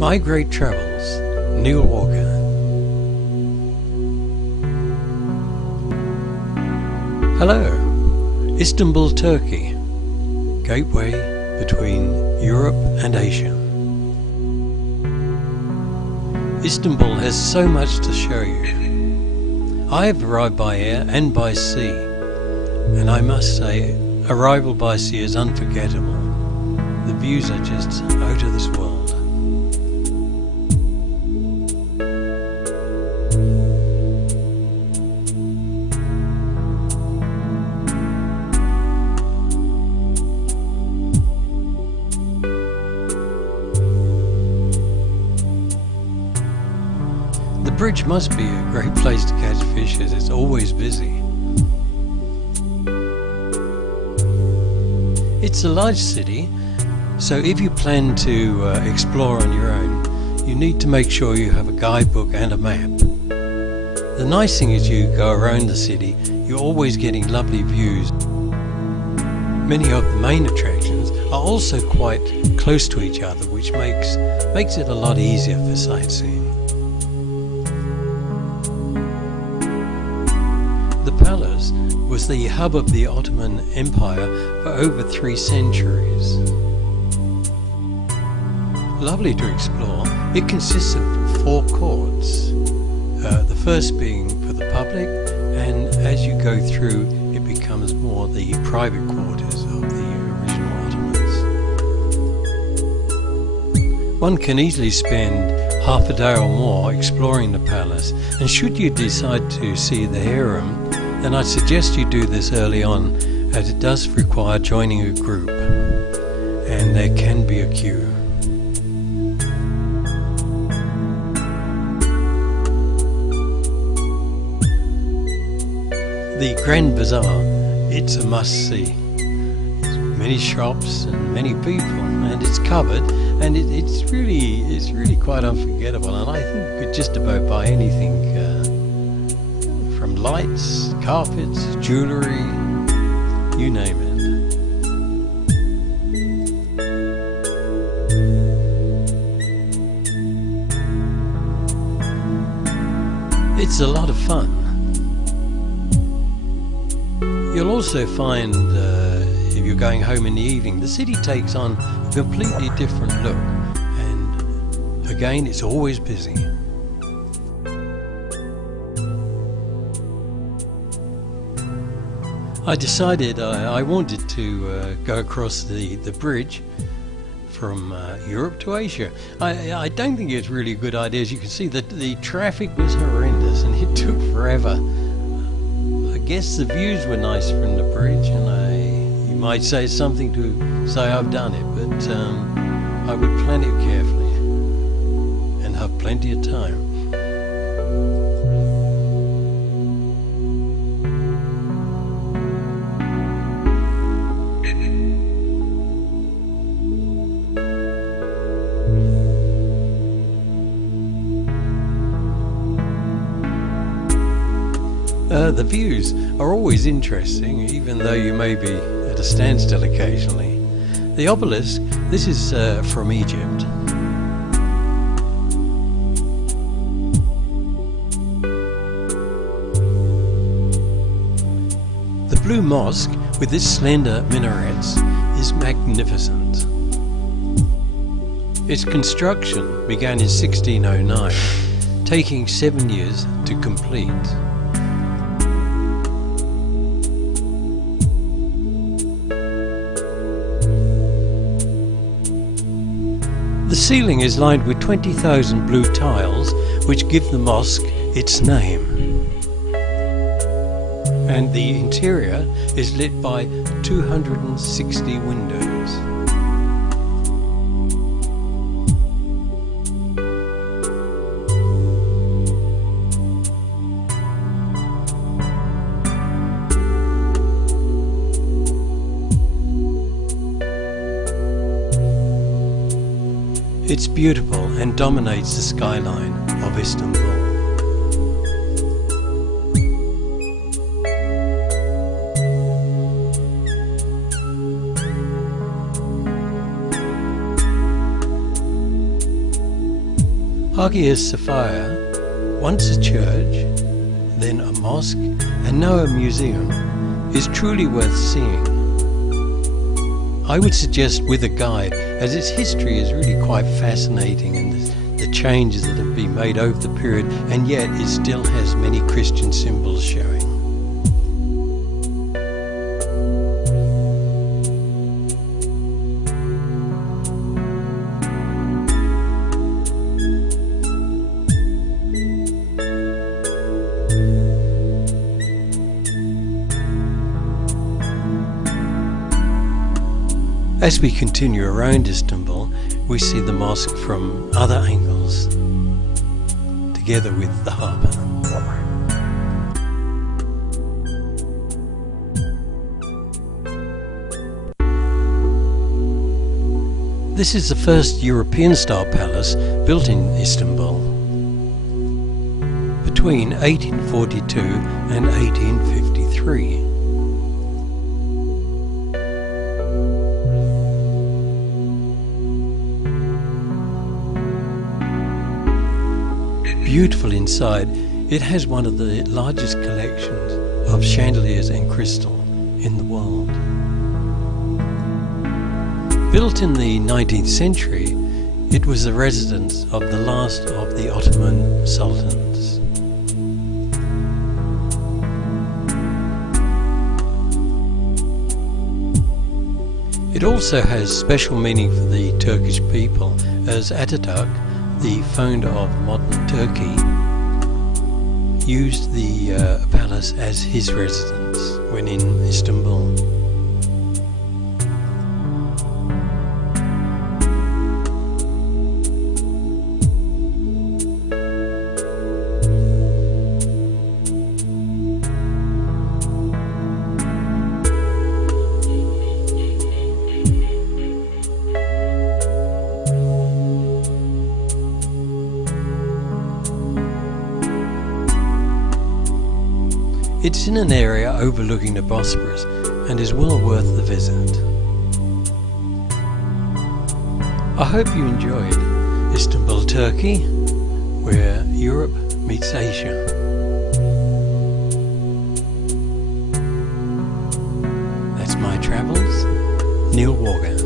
My Great Travels, Neil Walker. Hello, Istanbul, Turkey, gateway between Europe and Asia. Istanbul has so much to show you. I have arrived by air and by sea, and I must say, arrival by sea is unforgettable. The views are just out of this world. The bridge must be a great place to catch fish as it's always busy. It's a large city, so if you plan to explore on your own, you need to make sure you have a guidebook and a map. The nice thing is you go around the city, you're always getting lovely views. Many of the main attractions are also quite close to each other, which makes it a lot easier for sightseeing. The palace was the hub of the Ottoman Empire for over 3 centuries. Lovely to explore. It consists of 4 courts, the first being for the public, and as you go through it becomes more the private quarters of the original Ottomans. One can easily spend half a day or more exploring the palace, and should you decide to see the harem, then I'd suggest you do this early on, as it does require joining a group, and there can be a queue. The Grand Bazaar, it's a must-see. Many shops and many people, and it's covered, and it's really quite unforgettable, and I think you could just about buy anything, from lights, carpets, jewellery, you name it. It's a lot of fun. You'll also find, if you're going home in the evening, the city takes on a completely different look, and again it's always busy. I decided I wanted to go across the bridge from Europe to Asia. I don't think it's really a good idea. As you can see, the traffic was horrendous and it took forever. I guess the views were nice from the bridge, and you might say it's something to say I've done it, but I would plan it carefully and have plenty of time. The views are always interesting, even though you may be at a standstill occasionally. The obelisk, this is from Egypt. The Blue Mosque, with its slender minarets, is magnificent. Its construction began in 1609, taking 7 years to complete. The ceiling is lined with 20,000 blue tiles, which give the mosque its name. And the interior is lit by 260 windows. It's beautiful and dominates the skyline of Istanbul. Hagia Sophia, once a church, then a mosque, and now a museum, is truly worth seeing. I would suggest with a guide, as its history is really quite fascinating, and the changes that have been made over the period, and yet it still has many Christian symbols showing. As we continue around Istanbul, we see the mosque from other angles, together with the harbour. This is the first European-style palace built in Istanbul between 1842 and 1853. Beautiful inside, it has one of the largest collections of chandeliers and crystal in the world. Built in the 19th century, it was the residence of the last of the Ottoman sultans. It also has special meaning for the Turkish people, as Ataturk, the founder of modern Turkey, used the palace as his residence when in Istanbul. It's in an area overlooking the Bosphorus and is well worth the visit. I hope you enjoyed Istanbul, Turkey, where Europe meets Asia. That's my travels, Neil Walker.